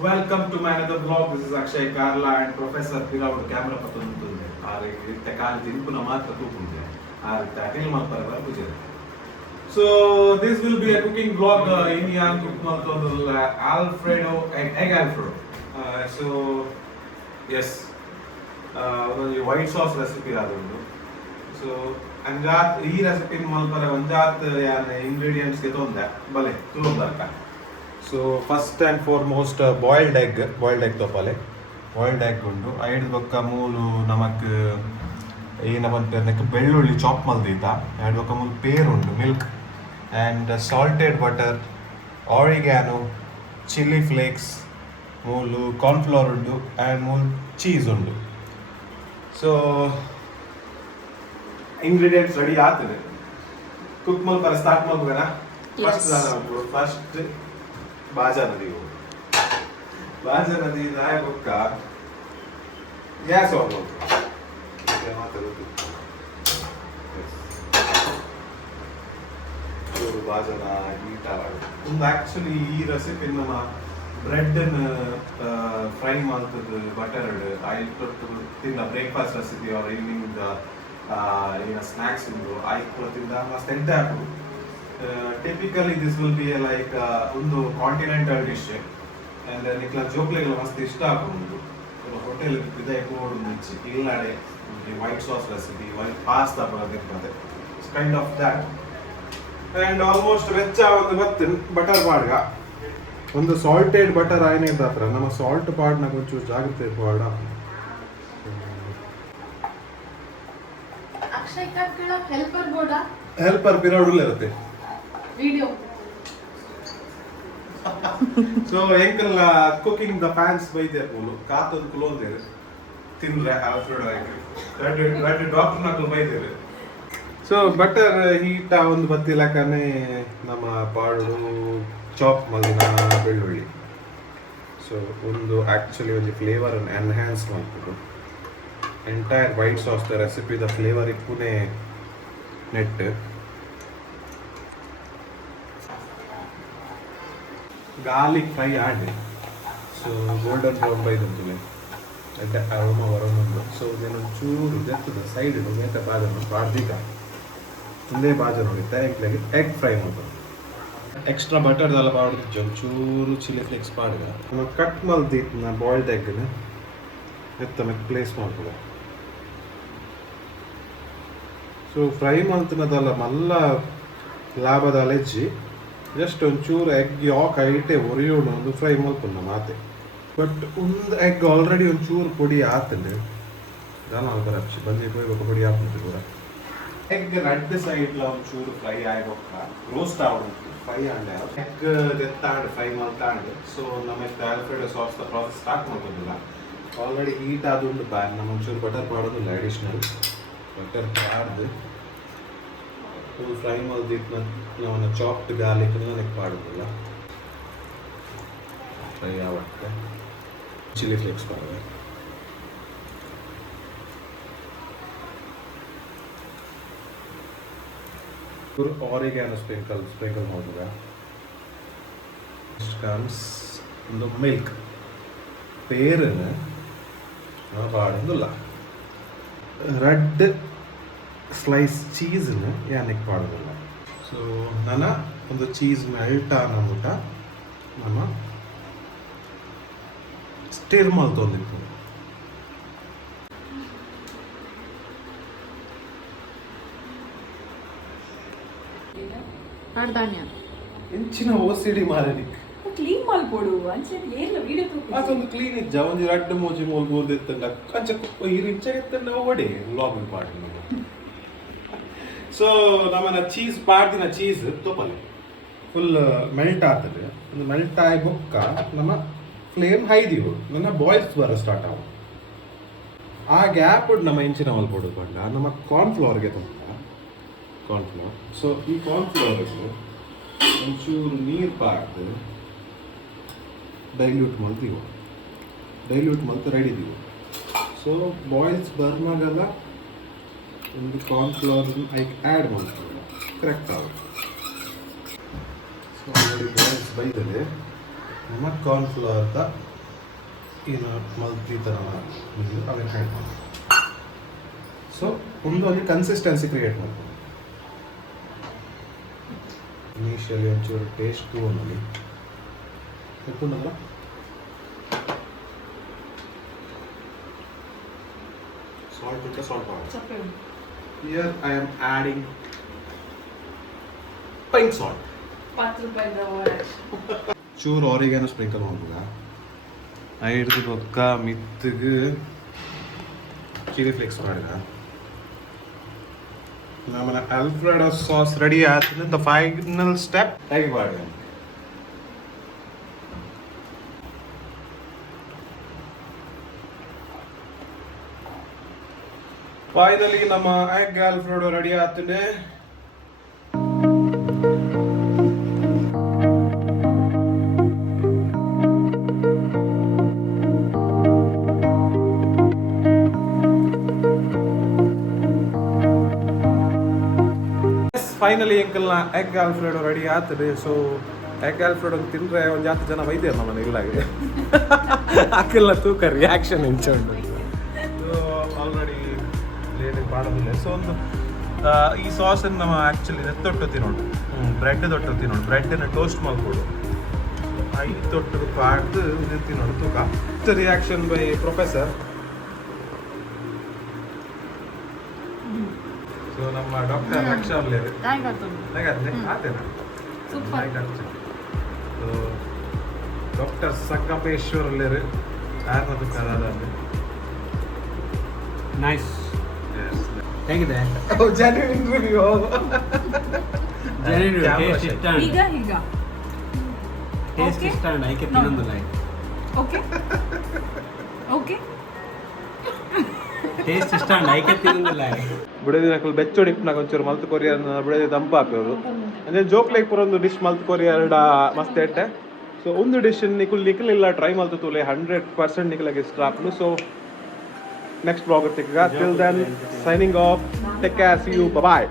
Welcome to my another vlog. This is Akshay Karla and Professor Piraud camera patuntunde. Are itte kaal dinpuna matra tupunde. Are itte atil malpara pujere. So this will be a cooking vlog. Indian cook maltondul Alfredo egg Alfredo. So yes, ಒಂದು white sauce recipe ಆದೊಂದು. So ಅಂಜಾತ್ ಈ recipe ಮಲ್ಪರ ಒಂಜಾತ್ ಯಾನ್ ingredients ಗೆ ತೊಂದೆ ಬಲೆ ತುಲೋದರ್ಕ. So first and foremost boiled egg ತೋಪಲೆ boiled egg ಉಂಡು ಐದು ಬೊಕ್ಕ ಮೂಲು ನಮಕ್ ಏನ ಬಂತ ಬೆಳ್ಳುಳ್ಳಿ ಚಾಪ್ ಮಲ್ದೀತ ಎರಡು ಬೊಕ್ಕ ಮೂಲು ಪೇರ್ ಉಂಡು milk and salted butter oregano chilli flakes ಮೂಲು ಕಾರ್ನ್ಫ್ಲವರ್ ಉಂಡು ಆ್ಯಂಡ್ ಮೂಲು ಚೀಸ್ ಉಂಡು. ಸೊ ಇಂಗ್ರೀಡಿಯೆಂಟ್ಸ್ ರೆಡಿ ಆಗ್ತದೆ. ಕುಕ್ ಮಲ್ಪರ ಸ್ಟಾರ್ಟ್ ಮಾಡ್ಬೋಣ. ಫಸ್ಟ್ ಬಾಜಾ ನದಿ ದಾಯ ಬೊಕ್ಕ ಗ್ಯಾಸ್ ಆನ್ ಬಾಜನ ಹೀಟ್ ಒಂದು ಆಕ್ಚುಲಿ ಈ ರೆಸಿಪಿ ನಮ್ಮ ಬ್ರೆಡ್ ಫ್ರೈ ಮಾಡ್ತದೆ ಬಟರ್ ಆಯಿಲ್ ಕೊಟ್ಟು ತಿಂದ ಬ್ರೇಕ್ಫಾಸ್ಟ್ ರೆಸಿಪಿ ಅವ್ರ ಈವ್ನಿಂಗ್ ಏನ ಸ್ನ್ಯಾಕ್ಸ್ ಉಂಟು ಆಯಿಲ್ ಕೊಟ್ಟಿಂದ ಮಸ್ತ್ ಎಂಟೆ ಹಾಕು. Typically this will be like ಒಂದು ಕಾಂಟಿನೆಂಟಲ್ ಡಿಶ್ ಅಂಡ್ ನಿಕ್ಲ ಜೋಕ್ಲೆಗಳ ಮಸ್ತ್ ಇಷ್ಟ ಆಗುಂಡು ಹೋಟೆಲ್ ಇದೆ ಕೋಡ್ ಮುಂಚೆ ಇಲ್ಲಾಡೆ white sauce recipe white pasta ಬರೋದಿರ್ತದೆ kind of that. And almost ವೆಚ್ಚ ಒಂದು ಬತ್ತು ಬಟರ್ ಪಾಡ್ಗ ಒಂದು ಸಾಲ್ಟೆಡ್ ಬಟರ್ ಆಯ್ನಿದ್ದ ಹತ್ರ ನಮ್ಮ ಸಾಲ್ಟ್ ಪಾಡ್ನ ಒಂಚೂರು ಜಾಗ್ರತೆ ಪಾಡ ಹೆಲ್ಪರ್ ಪಿರೋಡುಲ್ಲ ಇರುತ್ತೆ video. So enkel cooking the pans by there polo kaatod kulon there tinre Alfredo egg that doctor nakku by there. So butter heat ಒಂದು ಬತ್ತಿಲಕನೆ ನಮ್ಮ ಪಾಡು ಚಾಪ್ ಮಲ್ಲಿನ ಬೆಳ್ಳುಳ್ಳಿ. ಸೊ ಒಂದು ಆಕ್ಚುಲಿ ಒಂದು ಫ್ಲೇವರ್ ಅನ್ನು ಎನ್ಹ್ಯಾನ್ಸ್ ಮಾಡ್ಬಿಟ್ಟು ಎಂಟೈರ್ ವೈಟ್ ಸಾಸ್ ದ recipe ದ ಫ್ಲೇವರ್ ಇಪ್ಪುನೆ ನೆಟ್ garlic fry ಆಡಿ. ಸೊ ಗೋಲ್ಡನ್ ಬ್ರೌನ್ ಬೈದಂತಲೇ ಎಡ್ಡೆ ಅರೋಮಾ ಬರೋಮಂದು. ಸೊ ಇದನ್ನು ಚೂರು ಜತ್ತದ ಸೈಡ್ ಮೇತ ಬಾಜನ ಬಾರ್ದಿಕ ಒಂದೇ ಬಾಜ ನೋಡಿತ್ತೆ ಎಗ್ಲಾಗಿ ಎಗ್ ಫ್ರೈ ಮಾಡ್ಬೋದು. ಎಕ್ಸ್ಟ್ರಾ ಬಟರ್ ಎಲ್ಲ ಬಾಡ್ದು ಚೂರು ಚಿಲ್ಲಿ ಫ್ಲೇಕ್ಸ್ ಪಾಡ್ಗ ನಮ್ಮ ಕಟ್ ಮಲ್ದಿತ್ತು ಬಾಯ್ಲ್ಡ್ ಎಗ್ನ ಎತ್ತ ಮೇಲೆ ಪ್ಲೇಸ್ ಮಾಡ್ಬೋದು. ಸೊ ಫ್ರೈ ಮಲ್ತಿನದಲ್ಲ ಮಲ್ಲ ಲಾಭದ ಅಲೆಜ್ಜಿ ಜಸ್ಟ್ ಒಂಚೂರು ಎಗ್ ಯಾಕೆ ಐಟೆ ಒರಿಯೋಣ ಒಂದು ಫ್ರೈ ಮಾಡ್ಕೊಂಡು ಮಾತೆ. ಬಟ್ ಒಂದು ಎಗ್ ಆಲ್ರೆಡಿ ಒಂಚೂರು ಪುಡಿ ಆತಂಡೆ ಜಾನ ಬರಪ್ಸಿ ಬಂದು ಹೋಗ್ಬೇಕು ಪುಡಿ ಹಾಕ್ಬಿಟ್ಟು ಕೂಡ ಎಗ್ ರೆಡ್ ಸೈಡ್ಲ ಒಂಚೂರು ಫ್ರೈ ಆಗ್ಬೇಕ ರೋಸ್ಟ್ ಆಗ್ಬಿಟ್ಟು ಫ್ರೈ ಆಂಡೆ ಎಗ್ ತೆತ್ತಾಂಡು ಫ್ರೈ ಮಾಡ್ತಾಂಡು. ಸೊ ನಮ್ಮ ಆಲ್ಫ್ರೆಡೋ ಸಾಸ್ ದ ಪ್ರಾಸೆಸ್ ಸ್ಟಾರ್ಟ್ ಮಾಡ್ಬೋದಿಲ್ಲ. ಆಲ್ರೆಡಿ ಹೀಟ್ ಆದೊಂದು ಬ್ಯಾನ್ ನಮ್ಮ ಒಂಚೂರು ಬಟರ್ ಮಾಡೋದಿಲ್ಲ ಅಡಿಷ್ನಲ್ ಬಟರ್ ಪಾಡ್ದು ಫುಲ್ ಫ್ರೈ ಮಾಡ್ದಿತ್ತು ನಾವು ಚಾಪ್ಡ್ ಗಾರ್ಲಿಕ್ ನನಗೆ ಮಾಡೋದಿಲ್ಲ ಫ್ರೈ ಆಗುತ್ತೆ. ಚಿಲ್ಲಿ ಫ್ಲೇಕ್ಸ್ ಮಾಡಿದೆ ಆರಿಗ್ಯಾನೋ ಸ್ಪ್ರಿಂಕಲ್ ಮಾಡಿದ. ಕಮ್ಸ್ ಒಂದು ಮಿಲ್ಕ್ ಪೇರನ್ನು ಪಾಡೋದಿಲ್ಲ. ರೆಡ್ ಸ್ಲೈಸ್ ಚೀಸನ್ನು ಯಾನಕ್ಕೆ ಪಾಡೋದಿಲ್ಲ. ಸೊ ನನ್ನ ಒಂದು ಚೀಸ್ ಮೆಲ್ಟ್ ಅನ್ನೋಬಿಟ್ಟ ನಮ್ಮ ಸ್ಟಿರ್ ಮಲ್ತೊಂದಿತ್ತು. ಇಂಚಿನ ಓಸಿಡಿ ಮಾರನಿಕ್ ಕ್ಲೀನ್ ಮಾಡ್ಕೊಡು ಅಂಚೆನ್ ಏರ್ಲ ವಿಡಿಯೋ ತೂಕು ಅದೊಂದು ಕ್ಲೀನ್ ಇಜ್ಜ ಒಂದು ರಡ್ಡು ಮೋಜಿ ಮೂಲ್ ಗೋರ್ದಿತ್ತಂಡ ಕಂಚ ಹಿರಿಂಚ ಎತ್ತಂಡ ಒಡೆ ವ್ಲಾಗಿಂಗ್ ಪಾಡ್ನಿ. ಸೊ ನಮ್ಮನ್ನ ಚೀಸ್ ಪಾಡ್ದಿನ ಚೀಸ್ ತೊಪಲೆ ಫುಲ್ ಮೆಲ್ಟ್ ಆಗ್ತದೆ. ಒಂದು ಮೆಲ್ಟ್ ಆಗಿ ಬೊಕ್ಕ ನಮ್ಮ ಫ್ಲೇಮ್ ಹೈದಿವು ನನ್ನ ಬಾಯ್ಲ್ಸ್ ಬರ ಸ್ಟಾರ್ಟ್ ಆಗ ಆ ಗ್ಯಾಪ್ ನಮ್ಮ ಇಂಚಿನ ಹೊಲ್ಕೊಡು ಬಂಡ ನಮ್ಮ ಕಾರ್ನ್ಫ್ಲವರ್ಗೆ ತೊಂದ ಕಾರ್ನ್ಫ್ಲವರ್. ಸೊ ಈ ಕಾರ್ನ್ಫ್ಲವರ್ಗೆ ಒಂಚೂರು ನೀರು ಪಾಡ್ದು ಡೈಲ್ಯೂಟ್ ಮಲ್ತು ರೆಡಿದೀವಿ. ಸೊ ಬಾಯ್ಲ್ಸ್ ಬರ್ನಾಗೆಲ್ಲ ಒಂದು ಕಾರ್ನ್ಫ್ಲವರ್ ಆ್ಯಡ್ ಮಾಡ್ಕೊಳ್ಳೋಣ ಕರೆಕ್ಟ್ ಆಗುತ್ತೆ. ಸೊ ಆಲ್ರೆಡಿ ಬಾಯ್ಲ್ಸ್ ಬೈದರೆ ನಮ್ಮ ಕಾರ್ನ್ಫ್ಲವರ್ದ ಏನು ಮಲ್ತಿ ಥರ ಅವೇನು ಹೇಳ್ಬೋದು. ಸೊ ಒಂದು ಕನ್ಸಿಸ್ಟೆನ್ಸಿ ಕ್ರಿಯೇಟ್ ಮಾಡ್ಬೋದು. ಇನಿಷಿಯಲಿ ಒಂಚೂರು ಟೇಸ್ಟು ಅನ್ನೋದು ಎತ್ಕೊಂಡಲ್ಲ ಸಾಲ್ಟ್ ಇಟ್ಟರೆ ಸಾಲ್ಟ್ ಮಾಡಿ. ಚಪ್ಪೆ ಉಂಟು. Here I am adding pink salt. 10 ರೂಪಾಯಿದ over ಚೂರು ಆರಿಗಾನೋ ಸ್ಪ್ರಿಂಕಲ್ ಮಾಡ್ಬೋದಾ? ಐದು ಬೊಕ್ಕ ಮಿತ್ತಿಗೆ ಚಿಲ್ಲಿ ಫ್ಲೇಕ್ಸ್ ಮಾಡಿದ ನಮ್ಮನ್ನ ಆಲ್ಫ್ರೆಡೋ ಸಾಸ್ ರೆಡಿ ಆಯ್ತು. ದ ಫೈನಲ್ ಸ್ಟೆಪ್ ಹೇಗೆ ಮಾಡಿ ಫೈನಲಿ ನಮ್ಮ ಎಗ್ ಆಲ್ಫ್ರೆಡೋ ರೆಡಿ ಆಗ್ತದೆ. ಫೈನಲಿ ಎಂಕಲ್ನ ಎಗ್ ಆಲ್ಫ್ರೆಡೋ ರೆಡಿ ಆಗ್ತದೆ. ಸೊ ಎಗ್ ಆಲ್ಫ್ರೆಡೋ ತಿಂದರೆ ಒಂದು ಜಾಸ್ತಿ ಜನ ವೈದ್ಯರು ನಮ್ಮನೆ ಇಲ್ಲಾಗಿದೆ ಅಕ್ಕೆಲ್ಲ ತೂಕ ರಿಯಾಕ್ಷನ್ ಹೆಂಚುಂಡು. ಸೊ ಆಲ್ರೆಡಿ ಲೇಟಾಗಿ ಮಾಡೋದಿಲ್ಲ. ಸೊ ಒಂದು ಈ ಸಾಸನ್ನು ನಾವು ಆ್ಯಕ್ಚುಲಿ ತೊಟ್ಟು ತಿನ್ನೋಡು, ಬ್ರೆಡ್ ತೊಟ್ಟು ತಿನ್ನೋಡು, ಬ್ರೆಡ್ಡನ್ನು ಟೋಸ್ಟ್ ಮಾಡ್ಕೊಡು, 5 ತೊಟ್ಟು ಪಾಡ್ದು ಇದು ತಿನ್ನೋಡು ತೂಕ. Reaction by professor. ಸೊ ನಮ್ಮ ಡಾಕ್ಟರ್ ರಕ್ಷಾ ಅವ್ರೇ ಆತೇನ ಸೂಪರ್. ಡಾಕ್ಟರ್ ಸಂಗಮೇಶ್ವರ್ ಅಲ್ಲೇರು ಯಾರನ್ನದು ಕರಾದಲ್ಲಿ ನೈಸ್. ಹೇಗಿದೆ ಜೆನ್ಯೂನ್ ರಿವ್ಯೂ. ಟೇಸ್ಟ್ ಇಷ್ಟ ಈಗ ಈಗ ಟೇಸ್ಟ್ Okay. ಇಷ್ಟ ಐಕೆ ತಿನ್ನೊಂದಿಲ್ಲ. ಓಕೆ ಓಕೆ ಟೇಸ್ಟ್ ಇಷ್ಟ ಐಕೆ ತಿನ್ನೊಂದಿಲ್ಲ. ಬಿಡದಿ ನಕಲ್ ಬೆಚ್ಚೊಡಿಪ್ನಾಗ ಒಂಚೂರು ಮಲ್ತು ಕೊರಿಯರ್ ಬಿಡದಿ ದಂಪ ಹಾಕೋದು ಅಂದರೆ ಜೋಕ್ಲೇಕ್ ಪುರ ಒಂದು ಡಿಶ್ ಮಲ್ತು ಕೊರಿಯರ್ ಮಸ್ತ್ ಇಟ್ಟೆ. ಸೊ ಒಂದು ಡಿಶ್ ನಿಖಿಲ್ ಇಲ್ಲ ಟ್ರೈ ಮಲ್ತು ತೂಲೆ 100% ನಿಖಿಲಾಗಿ ಇಷ್ಟ ಆಪ್ನು. ಸೊ ನೆಕ್ಸ್ಟ್ ಬ್ಲಾಗ್ ತಿಕ್ಕ till then signing off, take care, see you, bye.